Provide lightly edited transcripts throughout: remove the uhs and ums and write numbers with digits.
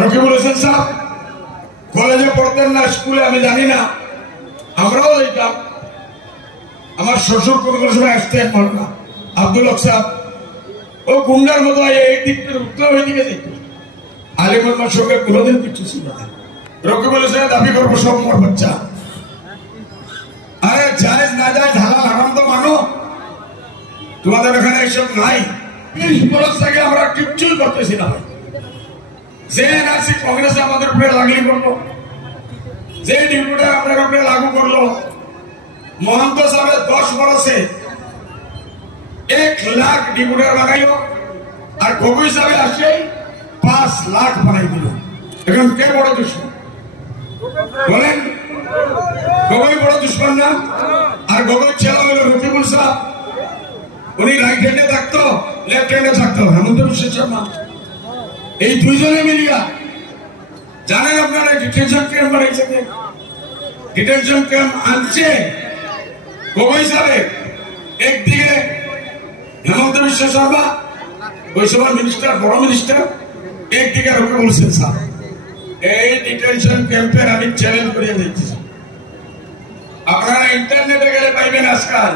রকিবুল হোসেন সাহেব কলেজে পড়তেন না, স্কুলে আমি জানি না, আমরাও যেতাম। আমার শ্বশুর কোনো কোনো সময় আসতেন মরনা আব্দুল হক সাহেব, ও গুন্ডার মতো এই দিক থেকে উত্তর ওই দিকে যেত। আলিমুল্লার সঙ্গে কোনোদিন কিছু ছিল না। রকিবুল হোসেন দাবি করবো সব মোর বাচ্চা। আরে জায়েজ না যায় ঢালা হারাম তো মানো, তোমাদের এখানে এসব নাই। 20 বছর থেকে আমরা কিচ্ছুই করতেছি না। যে এনআরসি কংগ্রেসে আমাদের উপরে লাগলি করলো, যে ডিপুটা আমাদের উপরে লাগু করলো, মহন্ত সাহেব 10 বছরে 1 লাখ ডিপুটার লাগাইল, আর গগৈ সাহেব আসে 5 লাখ বানাই দিল। এখন কে বড় দুশ্মন বলেন? গগৈ বড় দুশ্মন না? আর গগৈ ছেলে হলো রকিবুল সাহেব, উনি রাইট হ্যান্ডে থাকতো, লেফট হ্যান্ডে থাকতো হেমন্ত বিশ্ব শর্মা। এই দুইজনে মিলিয়া জানেন আপনারা ডিটেনশন ক্যাম্প বানাইছে। ডিটেনশন ক্যাম্প আনছে গগৈ সাহেব, একদিকে হেমন্ত বিশ্ব শর্মা ওই সময় মিনিস্টার, বড় মিনিস্টার, একদিকে রকিবুল হোসেন সাহেব। এই ডিটেনশন ক্যাম্পের আমি চ্যালেঞ্জ করিয়ে দিচ্ছি, আপনারা ইন্টারনেটে গেলে পাইবেন আজকাল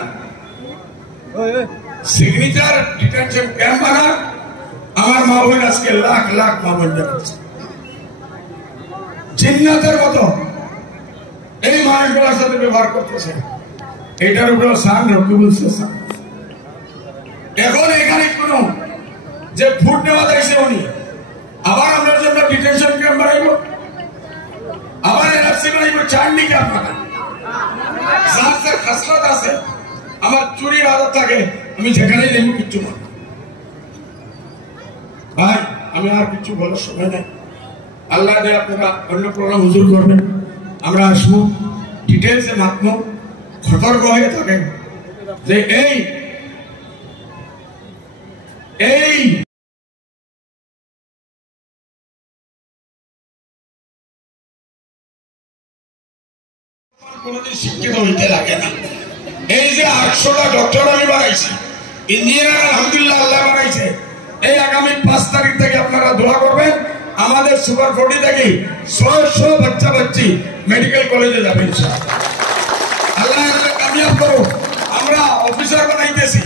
সিগনেচার ডিটেনশন ক্যাম্প বানা। আমার মা বোন আজকে লাখ লাখ মা বোন যাচ্ছে জিন্নাতের মতো এই মানুষগুলোর সাথে ব্যবহার করতেছে। এটার উপরে সান রকিবুল হোসেন। এখন এখানে কোন যে ফুট নেওয়া যাইছে উনি আবার আমরা জন্য ডিটেনশন ক্যাম্প বানাইব, আবার এনআরসি বানাইব, চাননি কি আপনারা? যার খাসলত আছে, আমার চুরির আদত থাকে, আমি যেখানেই নেব কিচ্ছু না ভাই, আমি আর কিছু বলার সময় নেই। আল্লাহ দে আপনারা অন্য প্রোগ্রাম হুজুর করবেন, আমরা আসবো, ডিটেলসে মাতবো, সতর্ক হয়ে থাকেন যে এই কোনদিন শিক্ষিত হইতে লাগে না। এই যে 800টা ডক্টর আমি বানাইছি, ইঞ্জিনিয়ার আলহামদুলিল্লাহ আল্লাহ বানাইছে। এই আগামী 5 তারিখ থেকে আপনারা দোয়া করবেন, আমাদের সুপার 40 থেকে 600 বাচ্চা বাচ্চি মেডিকেল কলেজে যাবে ইনশাআল্লাহ। আল্লাহ কামিয়াব করো। আমরা অফিসার বানাইতেছি,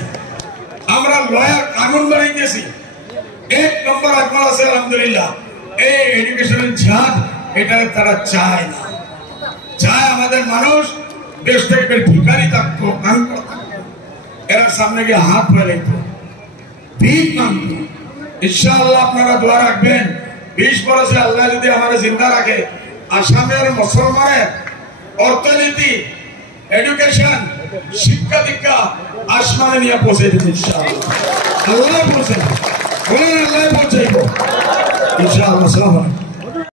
আমরা লয়ার কানুন বানাইতেছি। 1 নম্বর আকমাল আছে আলহামদুলিল্লাহ। এই এডুকেশনের ঝাঁক এটা তারা চায় না, চায় আমাদের মানুষ দেশ থেকে ভিখারি থাকতো, কাঙ্কর থাকতো, এরা সামনে গিয়ে হাত ফেলাইতো, ভিক মানতো। ইনশাআল্লাহ আপনারা দোয়া রাখবেন, 20 বছরে আল্লাহ যদি আমাদের জিন্দা রাখে, আসামের মুসলমানের অর্থনীতি, এডুকেশন, শিক্ষা দীক্ষা আসমানে নিয়ে পৌঁছে দেবে ইনশাআল্লাহ। আল্লাহ পৌঁছে বলেন, আল্লাহ পৌঁছাইব ইনশাআল্লাহ। আসসালামু আলাইকুম।